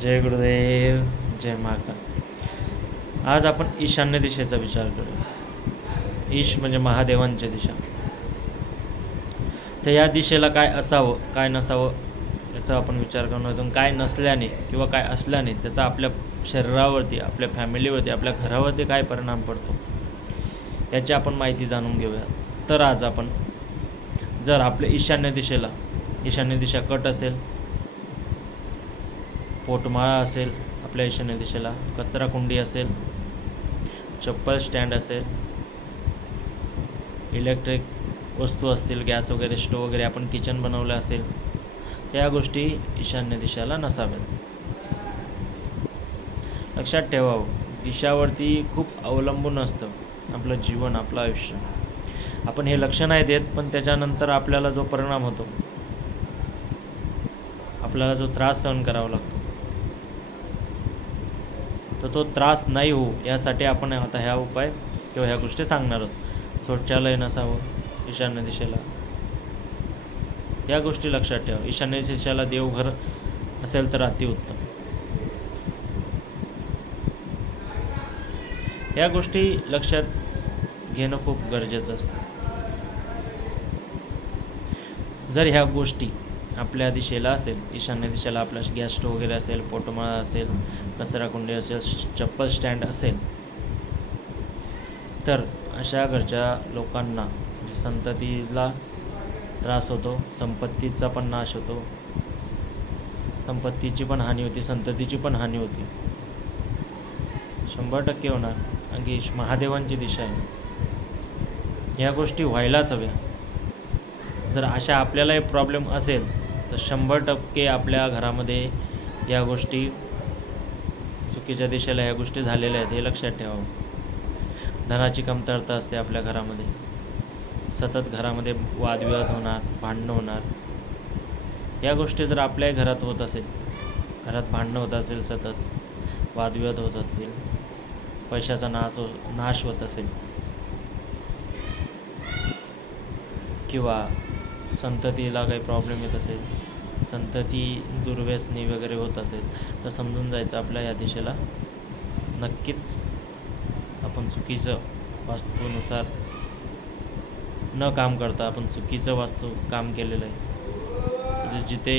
जय गुरुदेव, जय महाकाल। आज आपण ईशान्य दिशेचा विचार करूया। ईश म्हणजे महादेवांची दिशा। तर या दिशेला काय असावं काय नसावं याचा आपण विचार करणार आहोत। काय नसल्याने किंवा काय असल्याने त्याचा आपल्या शरीरावरती, आपल्या फॅमिलीवरती, आपल्या घरावरती काय परिणाम पडतो याची आपण माहिती जाणून घेऊया। तर आज आपण जर आपल्या ईशान्य दिशा कट असेल, पोटमाळा असेल, आपल्या ईशान्य दिशेला कचरा कुंडी असेल, चप्पल स्टँड असेल, इलेक्ट्रिक वस्तू असतील, गॅस वगैरे, स्टोव वगैरे आपण किचन बनवलं असेल, त्या गोष्टी ईशान्य दिशेला नसाव्यात। लक्षात ठेवावं, दिशावरती खूप अवलंबून असतं आपलं जीवन, आपलं आयुष्य। आपण हे लक्ष नाही देत, पण त्याच्यानंतर आपल्याला जो परिणाम होतो, आपल्याला जो त्रास सहन करावा लागतो, तर तो त्रास नाही हो यासाठी आपण आता ह्या उपाय किंवा ह्या गोष्टी सांगणार आहोत। शौचालय नसावं ईशान्य दिशेला, या गोष्टी लक्षात ठेवा। ईशान्य दिशेला देवघर असेल तर अतिउत्तम। या गोष्टी लक्षात घेणं खूप गरजेचं असतं। जर ह्या गोष्टी आपल्या दिशेला असेल, ईशान्य दिशेला आपला गॅस स्टोव वगैरे असेल, पोटमाळा असेल, कचरा कुंडी असेल, चप्पल स्टँड असेल, तर अशा घरच्या लोकांना म्हणजे संततीला त्रास होतो, संपत्तीचा पण नाश होतो, संपत्तीची पण हानी होती, संततीची पण हानी होती, 100% होणार। आणखी महादेवांची दिशा आहे, या गोष्टी व्हायलाच हव्या। जर अशा आपल्यालाही प्रॉब्लेम असेल तर 100% आपल्या घरामध्ये या गोष्टी चुकीच्या दिशेला या गोष्टी झालेल्या आहेत, हे लक्षात ठेवावं। धनाची कमतरता असते आपल्या घरामध्ये, सतत घरामध्ये वादविवाद होणार, भांडणं होणार। या गोष्टी जर आपल्याही घरात होत असेल, घरात भांडणं होत असेल, सतत वादविवाद होत असतील, पैशाचा नाश होत असेल, किंवा संततीला काही प्रॉब्लेम येत असेल, संतती दुर्व्यसनी वगैरे होत असेल, तर समजून जायचं आपल्या या दिशेला नक्कीच आपण चुकीचं वास्तूनुसार न काम करता आपण चुकीचं वास्तू काम केलेलं आहे। जिथे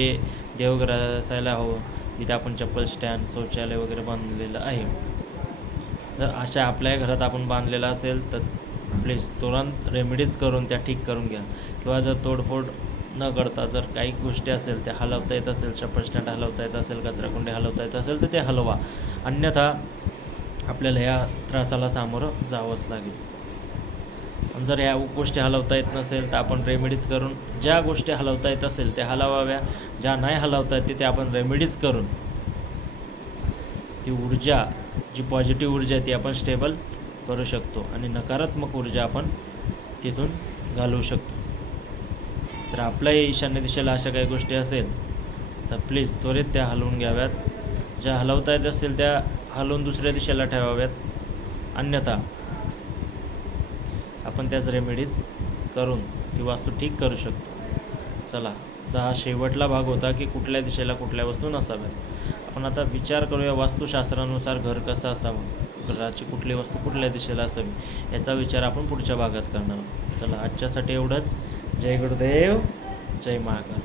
देवघर असायला हवं तिथे आपण चप्पल स्टँड, शौचालय वगैरे बांधलेलं आहे। जर अशा आपल्याही घरात आपण बांधलेलं असेल तर प्लीज तुरंत रेमेडीज करून त्या ठीक करून घ्या। किंवा जर तोडफोड न करता जर काही गोष्टी असेल त्या हलवता येत असेल, चप्पल स्टँड हलवता येत असेल, कचरा कुंडी हलवता येत असेल तर ते हलवा, अन्यथा आपल्याला ह्या त्रासाला सामोरं जावंच लागेल। आणि जर ह्या गोष्टी हलवता येत नसेल तर आपण रेमेडीज करून, ज्या गोष्टी हलवता येत असेल त्या हलवाव्या, ज्या नाही हलवता येत ते आपण रेमेडीज करून ती ऊर्जा, जी पॉझिटिव्ह ऊर्जा आहे ती आपण स्टेबल करू शकतो आणि नकारात्मक ऊर्जा आपण तिथून घालवू शकतो। तर आपल्या ईशान्य दिशेला अशा काही गोष्टी असेल तर प्लीज त्वरित त्या हलवून घ्याव्यात। ज्या हलवता येत असतील त्या हलवून दुसऱ्या दिशेला ठेवाव्यात, अन्यथा आपण त्याच रेमेडीज करून ती वास्तू ठीक करू शकतो। चला, हा शेवटला भाग होता की कुठल्या दिशेला कुठल्या वस्तू नसाव्यात। आपण आता विचार करूया वास्तुशास्त्रानुसार घर कसं असावं, घराची कुठली वस्तू कुठल्या दिशेला असावी याचा विचार आपण पुढच्या भागात करणार आहोत। चला, आजच्यासाठी एवढंच। जय गुरुदेव, जय महाकाल।